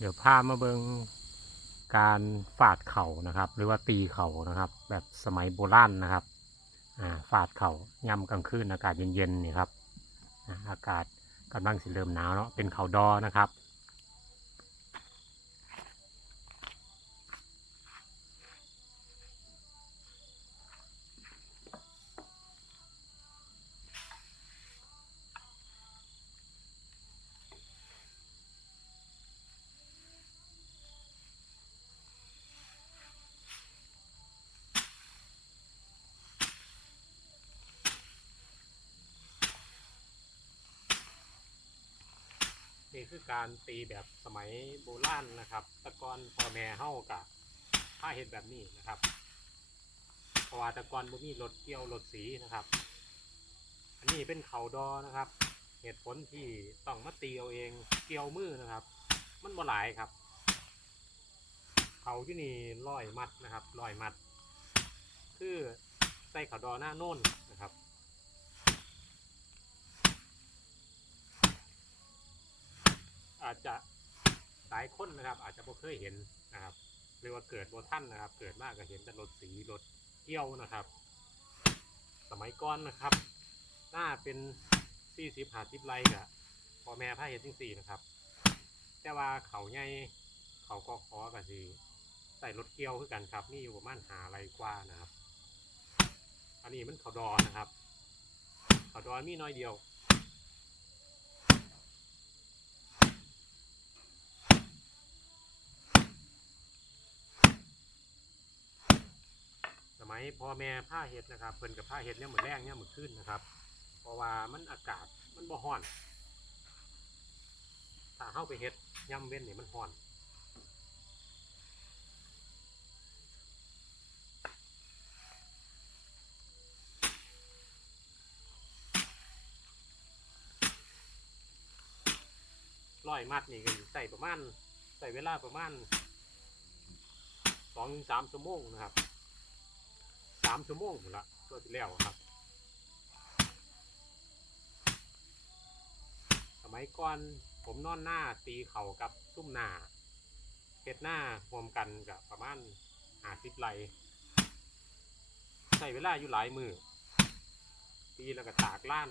เดี๋ยวพามาเบิงการฝาดเข่านะครับ หรือว่าตีเข่านะครับ แบบสมัยโบราณนะครับอ่าฝาดเข่าย่ำกลางคืนอากาศเย็นๆนี่ครับอาอากาศกำลังสิเริ่มหนาวเนาะเป็นเข่าดอนะครับ นี่คือการตีแบบสมัยโบราณนะครับ ตะกอนพ่อแม่เฮากับผ้าเห็ดแบบนี้นะครับเพราะว่าตะกอนบ่มีรถเกี่ยวรถสีนะครับ อันนี้เป็นเขาดอนะครับ เหตุผลที่ต้องมาตีเอาเองเกี่ยวมือนะครับ มันบ่หลายครับ เขาที่นี่ร้อยมัดนะครับร้อยมัด คือใส่เขาดอหน้าโน่นนะครับ อาจจะหลายคนนะครับ อาจจะบ่เคยเห็นนะครับหรือว่าเกิดโบท่านนะครับ เกิดมากก็เห็นแต่รถสีรถเกี้ยวนะครับ สมัยก่อนนะครับ หน้าเป็นสี่สิบหาสิบไร่กะพอแม่พาเห็นจริงสี่นะครับ แต่ว่าเขาใหญ่เขาก็ขอกันสิใส่รถเกี้ยวคือกันครับ นี่อยู่ประมาณหาไรกว่านะครับ อันนี้มันเขาดอนนะครับเขาดอนมีน้อยเดียว ยพ่อแม่ผ้าเห็ดนะครับเพิ่นกับผ้าเห็ดเนี่ยเหมือนแรงเนี่ยเหมือนขึ้นนะครับ เพราะว่ามันอากาศมันบ่ฮ้อนถ้าเข้าไปเห็ดย่ำเว้นนี่มันฮ้อนร้อยมัดนี่ก็ใส่ประมาณใส่เวลาประมาณสองถึงสามชั่วโมงนะครับามชั่วโมงหมดละตัวที่แล้วครับ สมัยก่อนผมนอนหน้าตีเข่ากับซุ้มหน้าเฮ็ดหน้ารวมกันกับประมาณหาสิบไหลใช้เวลาอยู่หลายมือตีแล้วก็ตากล้าน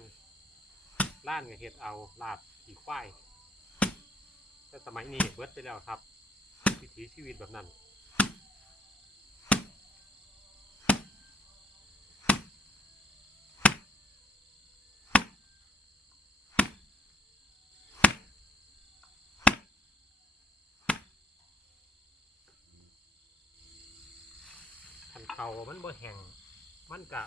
ล้านกับเฮ็ดเอาลาบขี่ควายแต่สมัยนี้เบิดไปแล้วครับ วิถีชีวิตแบบนั้น ขัน เขามันบ่แห้งมันกะ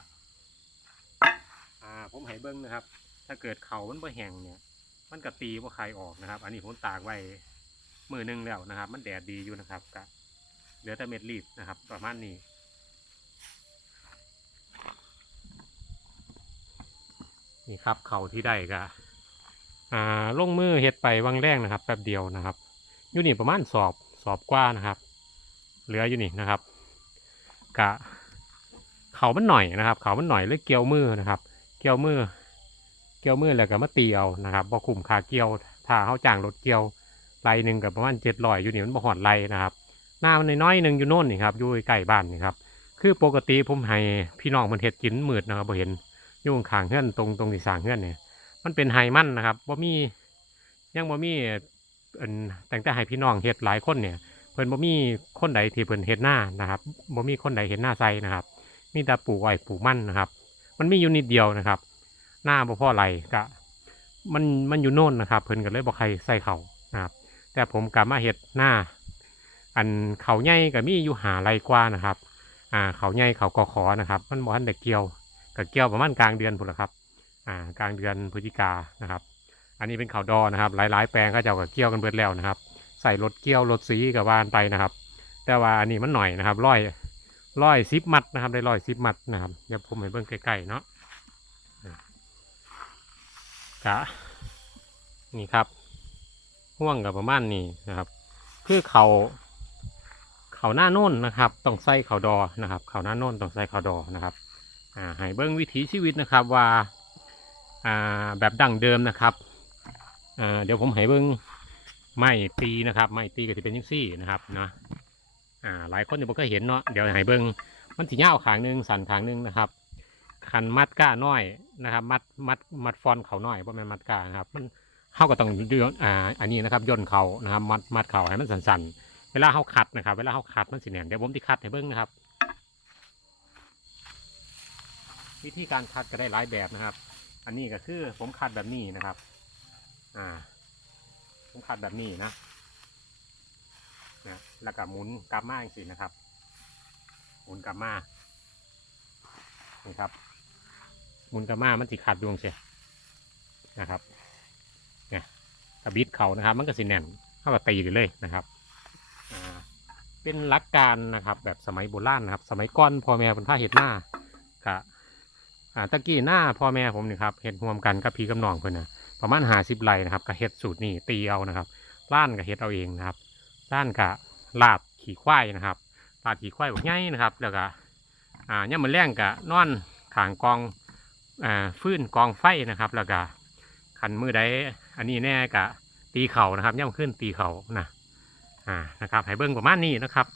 อ่าผมให้เบิ้งนะครับ ถ้าเกิดเขามันบ่แห้งเนี่ย มันกะตีว่าใครออกนะครับ อันนี้ผมตากไว้มือหนึงแล้วนะครับ มันแดดดีอยู่นะครับกะเหลือแต่เม็ดรีบนะครับ ประมาณนี้นี่ครับเขาที่ได้กะอ่าลงมือเฮ็ดไปวังแรกนะครับแป๊บเดียวนะครับอยู่นี่ประมาณสอบสอบกว่านะครับ เหลืออยู่นี่นะครับ กะเขามันหน่อยนะครับ เขามันหน่อยเลยเกี่ยวมือนะครับ เกี่ยวมือ เกี่ยวมือแล้วก็มาตีเอานะครับบ่คุ้มค่าเกี่ยวถ้าเขาจ้างรถเกี่ยวไรหนึ่งกับประมาณเจ็ดร้อยอยู่นี่มันบ่หอดไรนะครับหน้ามันน้อยหนึ่งอยู่โน่นนี่ครับอยู่ใกล้บ้านนี่ครับคือปกติผมให้พี่น้องมันเห็ดกินมืดนะครับบ่เห็นยู่งขางเฮือนตรงตรงที่สางเฮือนเนี่ยมันเป็นไฮมันนะครับบ่มียังบ่มีเอิ่นแต่งแต่ให้พี่น้องเฮ็ดหลายคนเนี่ย เพิ่นบ่มีคนใดที่เพิ่นเฮ็ดหน้านะครับบ่มีคนใดเห็นหน้าใส่นะครับ มีแต่ปลูกอ้อยปลูกมันนะครับ มันมีอยู่นิดเดียวนะครับ หน้าบ่พ่อไหลก็มันมันอยู่โน่นนะครับเพิ่นก็เลยบ่ใครใส่เขานะครับ แต่ผมก็มาเฮ็ดหน้า อันเขาใหญ่ก็มีอยู่หาไรกว่านะครับ อ่าเขาใหญ่เขากอขอนะครับ มันบ่ทันได้เกี่ยวก็เกี่ยวประมาณกลางเดือนพุ่นละครับ อ่ากลางเดือนพฤศจิกานะครับ อันนี้เป็นเขาดอนะครับ หลายๆ แปลงเขาเจ้าก็เกี่ยวกันเบิดแล้วนะครับ ใส่รถเกี่ยวรถสีกับวานไปนะครับ แต่ว่าอันนี้มันหน่อยนะครับร้อยร้อยซิปมัดนะครับ ได้ร้อยซิปมัดนะครับเดี๋ยวผมให้เบิ่งใกล้ๆเนาะกะนี่ครับห่วงกับประมาณนี้นะครับ คือเขาเขาหน้าโน่นนะครับ ต้องใส่เขาดอนะครับ เขาหน้าโน่นต้องใส่เขาดอนะครับอ่าให้เบิ้งวิถีชีวิตนะครับว่าอ่าแบบดั้งเดิมนะครับอ่าเดี๋ยวผมให้เบิ้ง ไม่ตีนะครับ ไม่ตีก็จะเป็นยังซี่นะครับนะอ่าหลายคนเดี๋ยวผมก็เห็นเนาะเดี๋ยวให้เบิ้งมันสีเงาขางหนึ่งสันขางหนึ่งนะครับคันมัดก้าน้อยนะครับ มัดมัดมัดฟอนเขาน้อยเพราะมันมัดก้านะครับ มันเขาก็ต้องย่นอ่าอันนี้นะครับย่นเขานะครับ มัดมัดเขาให้มันสันๆเวลาเขาขัดนะครับ เวลาเขาขัดมันสีแหนมเดี๋ยวผมที่คัดให้เบิ้งนะครับ วิธีการคัดก็ได้หลายแบบนะครับ อันนี้ก็คือผมคัดแบบนี้นะครับ อ่า ผมคัดแบบนี้นะนะแล้วก็หมุนกลับมาอีกสินะครับ หมุนกลับมานี่ครับ หมุนกลับมามันสิขัดดวงเสียนะครับเนี่ยกระบิดเขานะครับ มันก็สิแน่นเข้ากับตีเลยนะครับเป็นหลักการนะครับ แบบสมัยโบราณนะครับ สมัยก่อนพ่อแม่เป็นผ้าเห็ดหน้ากะ อ่าตะกี้หน้าพ่อแม่ผมนี่ครับเห็ดรวมกันกับพี่กับน้องเพื่อนนะประมาณหาสิบไร่นะครับกับเห็ดสูตรนี่ตีเอานะครับล้านกับเห็ดเอาเองนะครับล้านกับลาบขี่ควายนะครับลาบขี่ควายแบบง่ายนะครับแล้วก็อ่าเนี่ยมันแรงกับนอนขางกองอ่าฟื้นกองไฟนะครับ แล้วก็ขันมือใดอันนี้แน่กะตีเข่านะครับย่ำขึ้นตีเข่านะอ่านะครับให้เบิ้งประมาณนี้นะครับ